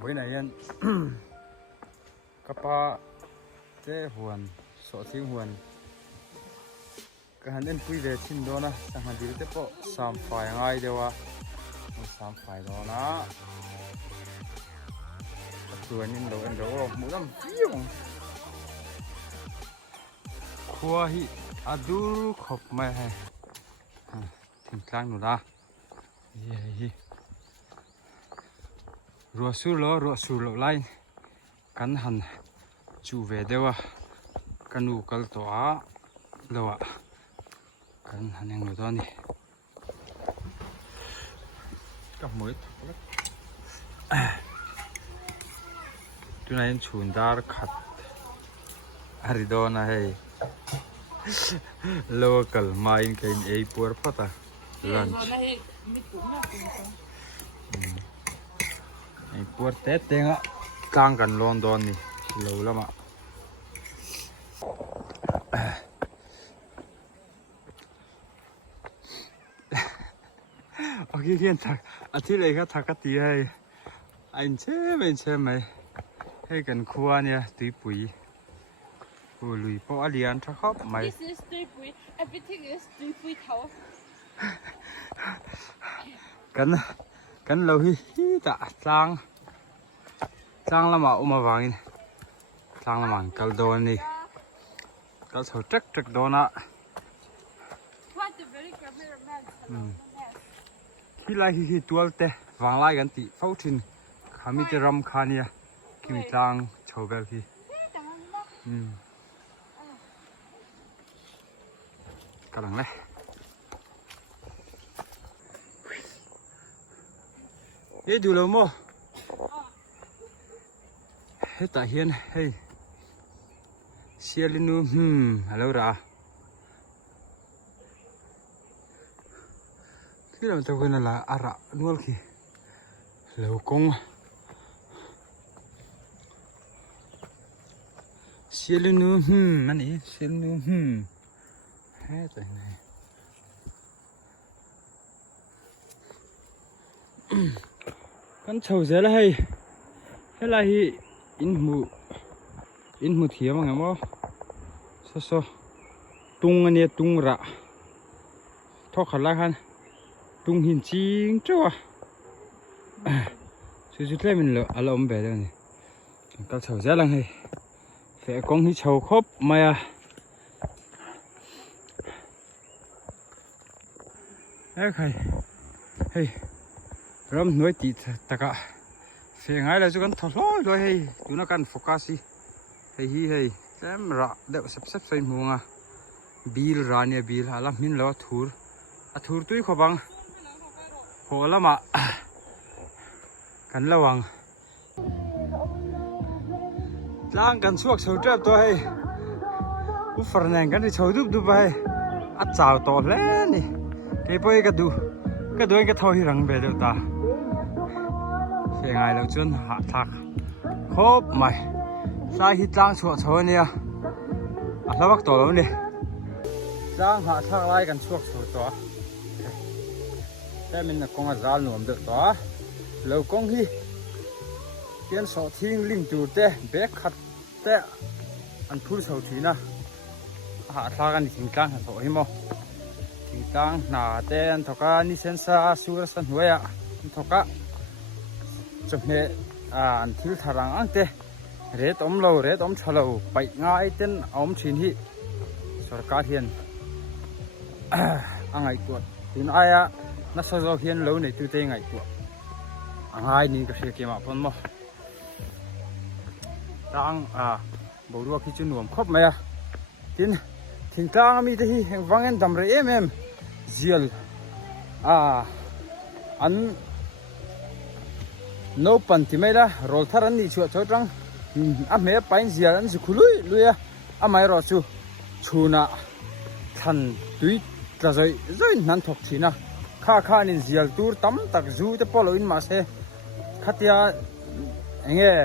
với này anh kapa chế huan sọ tiếng huan cái hắn em quy về xin đó na sang hắn đi tiếp bộ sam phải ngay đâu à sam phải đó na tuổi nên đầu anh đâu mỗi năm phiêu khua hi adu khop mai hay thỉnh thoảng nữa ra rùa su lô lại cắn hẳn chủ về đâu à cắn u cắn tỏa đâu ạ cắn hẳn em đó nè các mới tôi này chuồn dar khát aridona hay local mine cái ấy pur pata lunch ấy pur tết tiếng á càng gần London nè lâu lắm ạ ok hiện thật à thì lấy cái thật cái tí hay anh xem mày hay cần khua nè tí bụi lùi bỏ liền cho khóc mày This is three bụi. Everything is three bụi thấu. cần lâu hi tạ trang là mà vàng trang là mà cal đồ này cal sầu trắc đồ nè khi lại hi tual te vàng lại gần tí phâu trình kami te ram khania kim trang chầu bel khi cái đằng này येดูแล้วมั้งเฮ้ตาเฮียนเฮ้เชียร์ลินูฮัลโหลราที่เราจะกันละอาระนวลขี้เหลวกงเชียร์ลินูมันนี่เชียร์ลินูเฮ้ตาไหนกันเฉาเสียละให้ละฮีอินหูเทียมไงมั้งซอตุงอันนี้ตุงระทอขัดละคันตุงหินจริงจ้ะสุดๆเลยมันเลยอารมณ์แบบนี้กันเฉาเสียละให้แฝงกองที่เฉาครบมาอ่ะเฮ้ยรำหน่วยตีตะกะเสียงไงแล้วจุกันทะเลาะเลยให้ดูนักการโฟกัสสิให้แซมระเดี๋ยวสับใส่หมวงอ่ะบิลร้านเนี่ยบิลอะไรมินแล้วทูร์ตุ้ยขบังหัวละมากันระวังล้างกันสวกเฉาเจ็บตัวให้อุฟรแนงกันที่เฉาดูไปอัดจ่าวต่อแล้วนี่เก็บไปก็ดูก็เท่าที่รังเบลตาเสียงไงเราจนหาทักครบไหมสายฮิตล้างชั่วเนี่ยอะไรวักตัวแล้วเนี่ยล้างหาทักไล่กันชั่วตัวแต่มันกงอาจารย์หนุ่มเด็กตัวเรากงที่เปลี่ยนสอทิ้งลิงจูเตะเบกขัดเตะอันพูดเฉาถีนะหาทักกันถึงกลางหันโถหิมทิ้งกลางหน้าเต้นทอกานี่เซนซ่าสูรสันหัวอะทอกาจบเนี่ยอันที่ทารังอังเตเรตอมเราเรตอมชะเราไปง่ายเต้นอมชินฮิสรการเฮียนอังไงตัวถึงไอ้อะนักสาวเฮียนเราในตัวเต้งไงตัวอังไงนี่ก็เสียเกี่ยวกับพนมั้งตั้งบรัวคิดจุนหวมครบไหมอะทิ้งกลางมีแต่ที่แห่งฟังเงินทำเรื่องเจียลอันโนปันที่ไม่ละโรลทารันนี่ชัวร์จังเมย์ไปเจียลอันสุขุลุยไม่รอชูน่ะทันดุยกระจายนั่นถกทีนะข้านี่เจียลตูร์ตั้มตักจูแต่พอเราอินมาเสขัดยาเงี้ย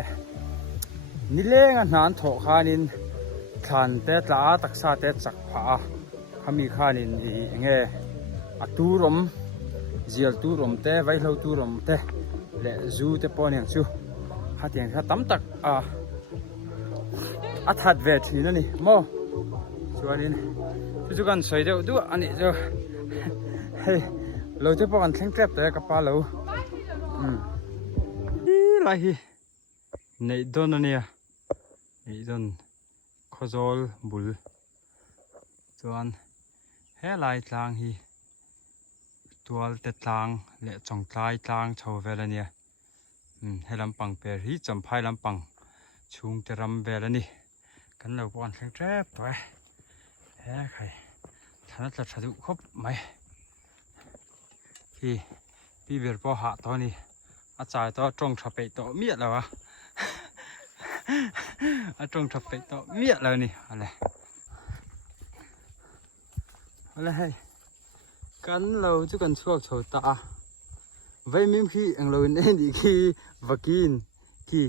นี่เลี้ยงนั่นถกข้านี่ขันเตะตาตักซาเตะจักผาขามีข้านี่เงี้ยตูรมเจียลตูรมเตะไว้เราตูรมเตะและจูแต่พอเนี่ยชู ข้าเตียงข้าตั้มตักถัดเวทีนั่นนี่โม่ชัวร์นี่ทุกคนสวยเดี๋ยวดูอันนี้เจ้าเฮ้ยเราจะพอกันแข่งแกร็บแต่กับปลาเราอะไรในโดนนี่ในโดนขจรบุลส่วนเฮ้ลายกลางฮีตัวเต็ดกลางและจ่องลายกลางชาวเวลเนี่ยให้ลำปังเปรีจำพายลำปังชุงจะรำเวลนี่กันเราปอนแข่งแทบไปเฮ้ใครท่านจะดูครบไหมพี่เบียร์พอหาตอนนี้อาจารย์ต่อตรงทับไปต่อเมียแล้ววะตรงทับไปต่อเมียแล้วนี่อะไรให้กันเราจะกันช่วงโชว์ตาไว้มิมขี้อังเราเนี่ยดีขี้วักินขี้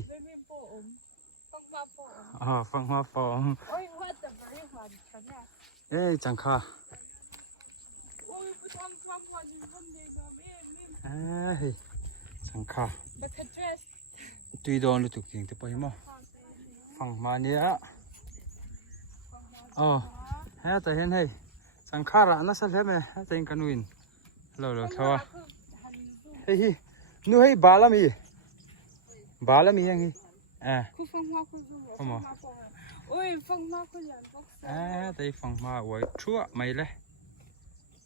ฟังมาปองเอ้ยจังค่ะเฮ้ยจังค่ะตุยโดนรู้ถูกจริงแต่ไปมั้งฟังมาเนี่ยเฮ้ยแต่เห็นเฮ้ยสังขารน่าสนใจไหมแต่ยังกันวินเราเขาว่าเฮ้ยนู่นเฮ้ยบาลามียังไงคุณฟังมาคุณดูฟังมาโอ้ยฟังมาคุณยันฟังแต่ฟังมาไว้ชั่วไม่เลย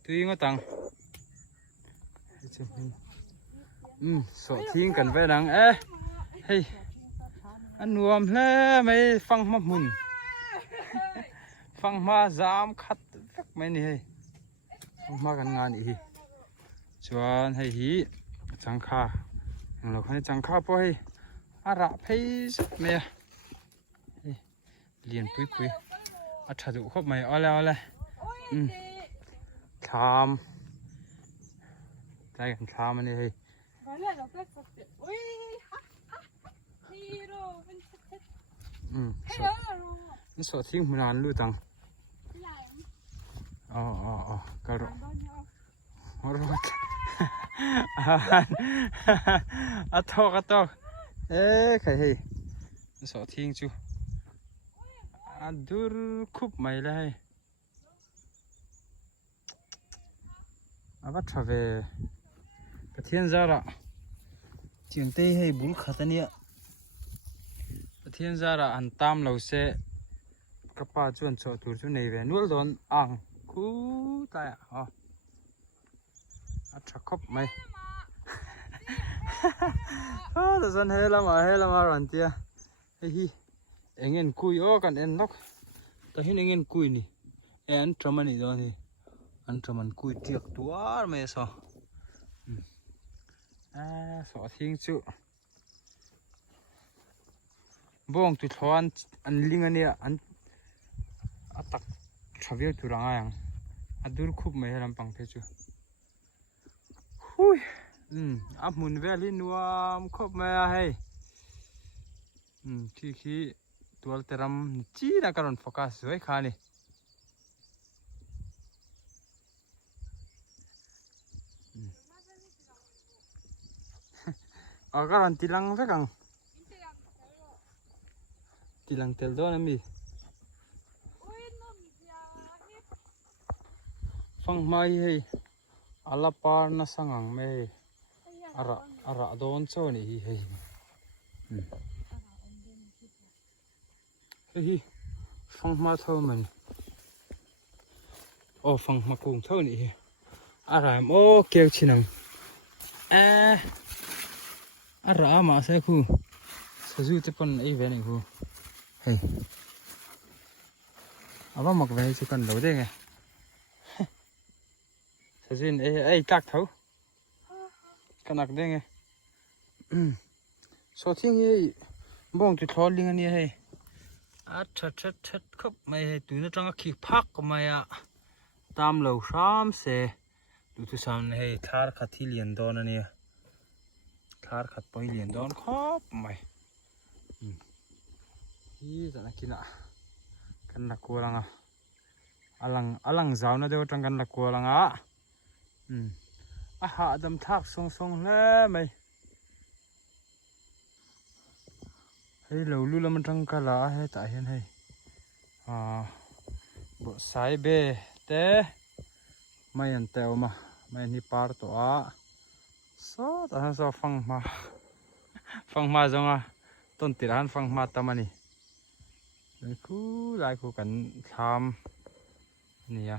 ตุยงตังสอดทิ้งกันไปดังเฮ้ยอันรวมแล้วไม่ฟังมาหมุนฟังมาจามขัดไม่นี่เฮ้ยฟังมากันงานอีกชวนให้ฮีจังค่าเราคนจังค่าพอให้อาระเพย์เมียเรียนปุยอัฐดุครบไหมเอาเลยคลามใจกันคลามมันนี่เฮ้ยนี่สอดทิ้งมานานรู้ตังก็รอทอกใครเฮ้ยสอดทิ้งจูดูคุบไม่เลยว่าทำเวกระเทียนจาระจีนเต้ให้บุลขัดเนี่ยกระเทียนจาระอันตามเราเสกระป๋าจวนโจตูจูในเวนัวโดนอ่างคู่ตายชักคบไหมแต่ฉันเฮลมารันเตียเฮ้ยเอ็งคุยกันเอ็นนกแต่เห็นเอ็งคุยนี่อันทำมันนี่ตอนนี้อันทำมันคุยเทียกตัวไม่สอสอทิ้งจุบ้องตุทอนอันลิงอันนี้อันตักชาวเวลตุรังยังดูรคุบไม่เห็นลำปังเพจูหุ้ยอับมุนเวลินัวคุบไม่ให้ขี้ตัวเตรัมจีน่าการันโฟกัสไว้ขานี่การันติลังไว้กังติลังเตลโดนมีฟังไม่ให้อาลาปาร์น่าสังไม่อาระโดนโซนี่ให้เฮ้ยฟังมาเท่ามันฟังมากุ้งเท่านี้อะไรเกี่ยวชินังอะไรมาใส่คู่สุดจะเป็นไอ้เวนิคู่เฮ้ยว่ามักเวจะกันเราได้ไงสุดไอ้กักเท่ากันนักได้ไงสอดทิ้งไอ้บ้องจุดทอดลิงอันนี้ให้ชัดครับไม่ให้ตัวนั้นจังขี้พักก็ไม่ตามเราซ้ำเสดูตัวซ้ำให้ทาร์ขัดที่เลียนโดนนี่ทาร์ขัดไปเลียนโดนครับไม่ที่จะนักกินกันนักกัวลังอลังเจ้านะเดี๋ยวจังกันนักกัวลังหาดำทักทรงแล้วไหม hey lâu lu làm trăng cá lá hay tại hiện hay bộ sái bê té mày ăn tèo mà mày đi par to á số ta sao phăng mà giống à tôn tiệt han phăng mà tâm anh đi cứ lại cứ cảnh tham nè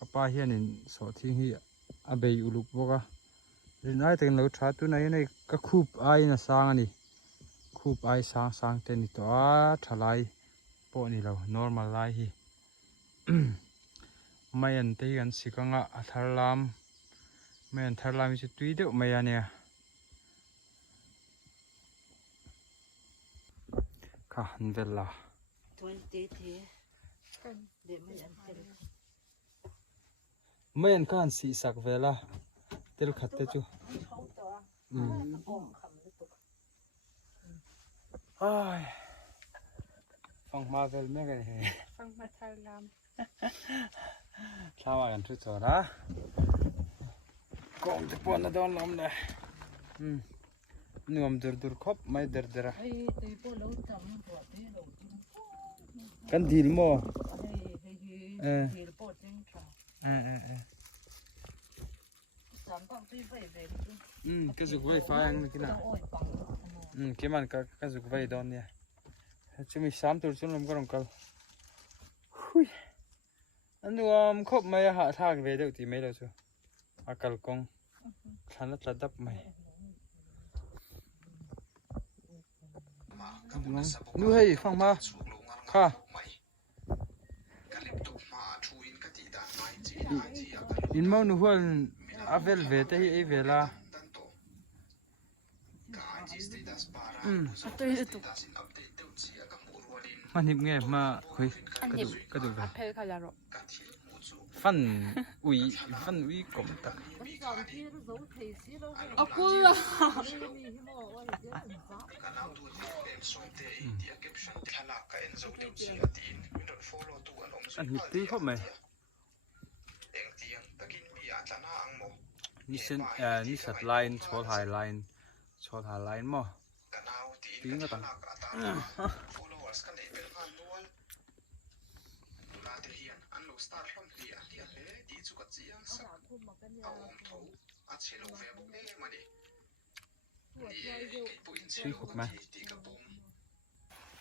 apa hian in so thing hi abei uluk boka rin ai ten lo tha tu nei nei ka khup ai na sang ani khup ai sang te ni to a thalai po ni lo normal lai hi mai an te an sikanga atharlam mai an tharlam chi tui deuh mai ania ka han vela 20 thế để mấy anh chơi mai an kan si sak vela tel khat te chu ai phong ma vel me cái này Phong ma thar lam. sao mà gần chút rồi đó con thì bọn nó đón lắm này nuông dur khóc mấy dur ai tôi có lâu tầm bỏ thế rồi cái gì mà hay bỏ trên trà sắm con tôi về cái dục vay phá anh cái nào cái màn cái dục vay đón nha chúng mình sắm từ chúng làm cái đồng cầu hui anh nuông khóc mấy hạ thang về được thì mấy đâu chứ à cầu công khăn rất là đắp mày nu hay phong ma kha in mau nu huan avel ve te hi ve la man hip nge ma khoi ka du ve Apel kalaro. fan ui kom tak Akula. anh hip tí khóc mày ni sat line chol high line mo tiếng cái tầng suy khúc mà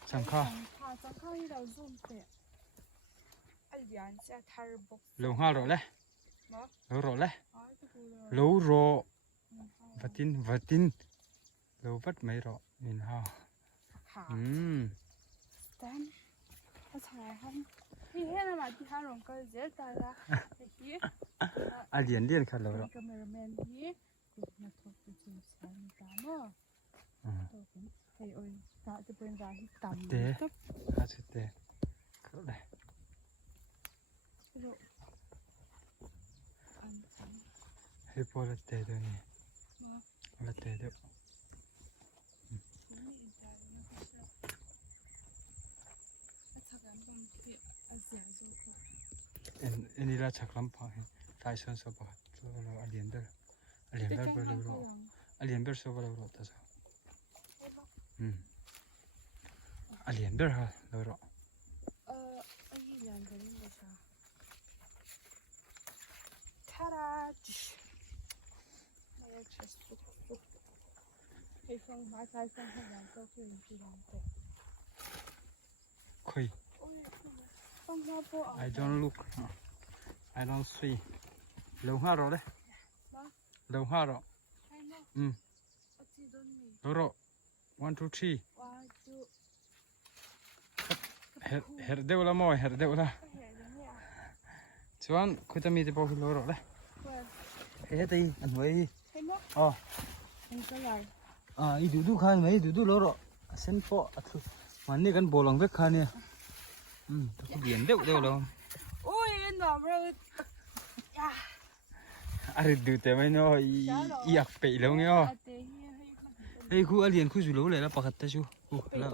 chẳng kha Chẳng kha hi đâu zoom te. Ai yan cha thar box. lâu ha rồi đấy Mà. lâu rồi đấy Ai tu la. lâu rồi vatin lâu vắt mấy rồi nhìn ha Tan. Có chả không? Hi he na ma ti ha rong ka zel ta la. Hi. liền khá lâu rồi Cameraman hi. Na thok ti chin san ta mo. Hey oi, ta te pen ra hi tam. thế à chết thế cỡ này Rồi. Ăn ăn. hay po là tệ rồi nè là tệ đấy en đi ra chắc lắm phải tại sao sao bảo cho nó alien bear bơ lâu alien bear sao lâu rồi ta sao alien bear ha lâu rồi Ai làm cái gì sao? Ta-da! Này just put. Hey, phong mai khai phong hay làm câu chuyện gì làm thế? khơi Phong hoa bộ. I don't look I don't see lâu ha rồi đấy lâu ha rồi Hay nó. Chị đơn mì. lâu rồi 1 2 3 One, two. her deu la moi her deu la chuan khutami te pawh hi lo ro le he te an hoi Hay nó. Anh có lại. I du khan mai du lo ro sen po athu man ni kan bolong vek khan ya to bien deu lo Ôi, cái nọ rồi. ari du te mai no I ak pe lo nge o ei khu alien khu zu lo le la pakhat ta chu la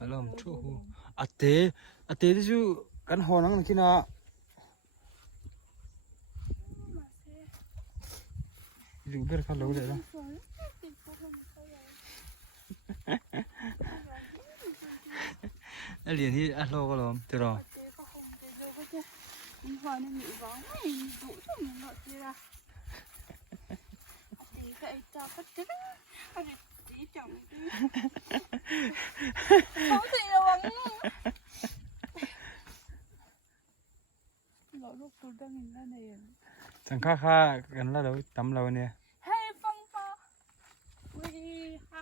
alam thu ate te chu kan honang kina du ber kha lo le la ไอเหรียญที่อัลโลก็ล้มจะรอ 这个红的这个这，你看那米房，哎，多少年了这啦？这个一家不这个，还是自己长的，好谁了王？老肉不当人家那样。 สังค่ากันแล้วเราตำเราเนี่ย 嘿，芳芳，喂哈，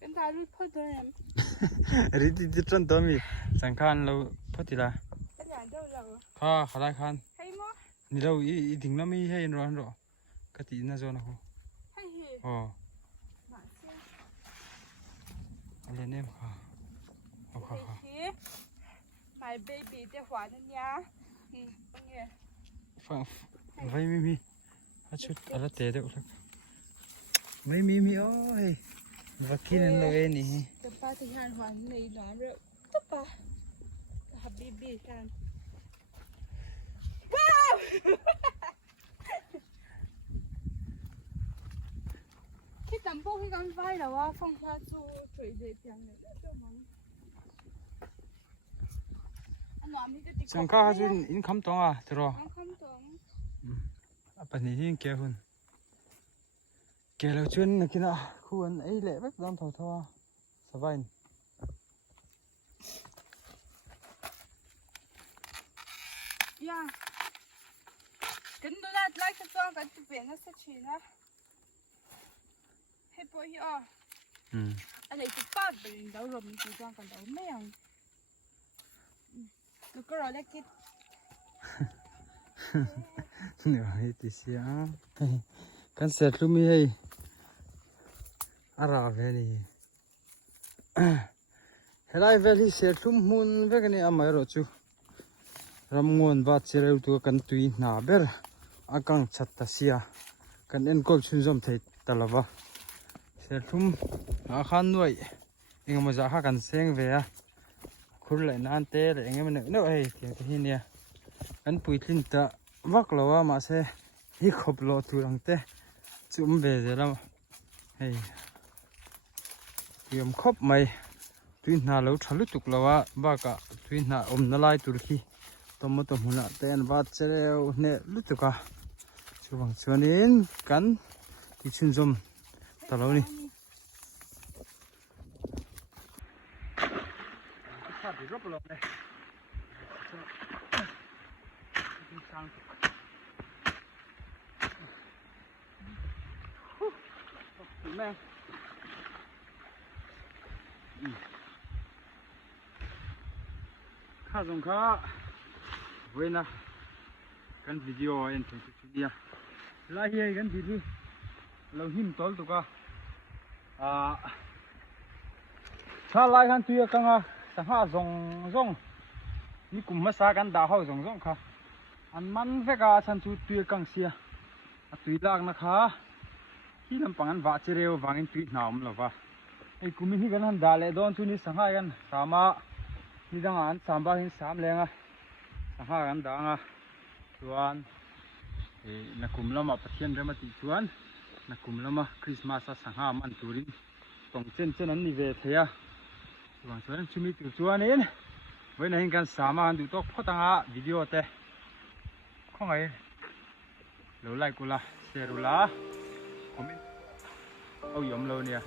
跟他是普通人， รีดิจิตรันตัวมีสังขารเราพอดีละ 他俩都老了， ข้าขลายคัน 嘿么， นี่เราอีถึงเราไม่ให้ร้อนหรอกกติน่าจะนะครู 嘿嘿， อ๋อ 马先， อะไรเนี่ยค่ะเอาค่ะ 嘿嘿，my baby 在玩的呀，帮你， ฟังไม่มีชุดอะไรเตะเด็กไม่มีโอ้ยวักกินเราเองนี่ 这把这样玩那男人，这把，他 baby 干，哇！佢等波佢咁快啦哇，放花做最最平嘅，做忙。 สังขารจุนอินคำตองอ่ะจะรอ Ang kantong. ปัจจุบันแกหุ่นแกเราชวนนักกินอ่ะคุณไอ้เละแบบดำทอสบาย Ja. Kan du lade like at dog at the venne sa China? Hey boy, ja. อืม อะไรจะป้าไปเดาลมจีจ้างกันเดาไม่ยังแล้วก็รอเล็กกิด เหนื่อยติเสียกันเสร็จรู้มีให้อะไรเวลี่เฮ้ยเวลี่เสร็จรู้มุนเวกันนี่อาไม่รู้จูรำงวนบาดเจ็บตัวกันตุยหนาเบอร์อากังชัดตาเสียกันเอ็นกบชุนจอมเถิดตลอดวะเสร็จรู้อาขันด้วยเองมาจากกันเสียงเวียคุณเลยนานเตะเลยเองมันเนอะเฮ้ยเกี่ยวกับที่เนี่ยอันปุยทิ้งตาวักเราว่ามาเสฮิขบโลตุรังเตะจุ่มเบเดแล้วเฮ้ยยมขบไม่ตุยหน้าเราทะลุตุกเราว่าบ้ากะตุยหน้าอมนาลายตุรกีตัวมันตัวหุ่นละเต้นบาดเจ็บเนี่ยลุตุกะช่วงส่วนนี้กันที่ชุนจมตลอดนี่ข้าไปรบลงเลยแม่ข้าส่งข้าเว้ยนะกันวิดีโอเอ็นถึงจุดนี้ไล่ให้กันทีนี้เราหิมตอลตุกะถ้าไล่กันตัวกันอ่ะสังหาส่งนี่กลุ่มมาสากันด่าเขาส่งค่ะอันมันเฟกาฉันตัวกังเสียตัวลากนะคะที่ลำปังอันว่าเจริญวางอินตัวหนาวมั้งหรอวะไอ้กุมินี่กันหันด่าเลยโดนตัวนี้สังหากันสามาที่ดังอันสามบาทสามแรงอ่ะสังหากันด่างอ่ะชวนนักกุมละมาประเทศเรมาติชวนนักกุมละมาคริสต์มาสสังหามันตุรินตรงเส้นนั้นนี่เวทีอ่ะชวนชุมิติชวนเองไว้ในกันสามารถดูตัวพอตั้งอ่ะวิดีโอเตะข้างไงเราไลค์กูละแชร์กูละคอมเมนต์เอายอมเราเนี่ย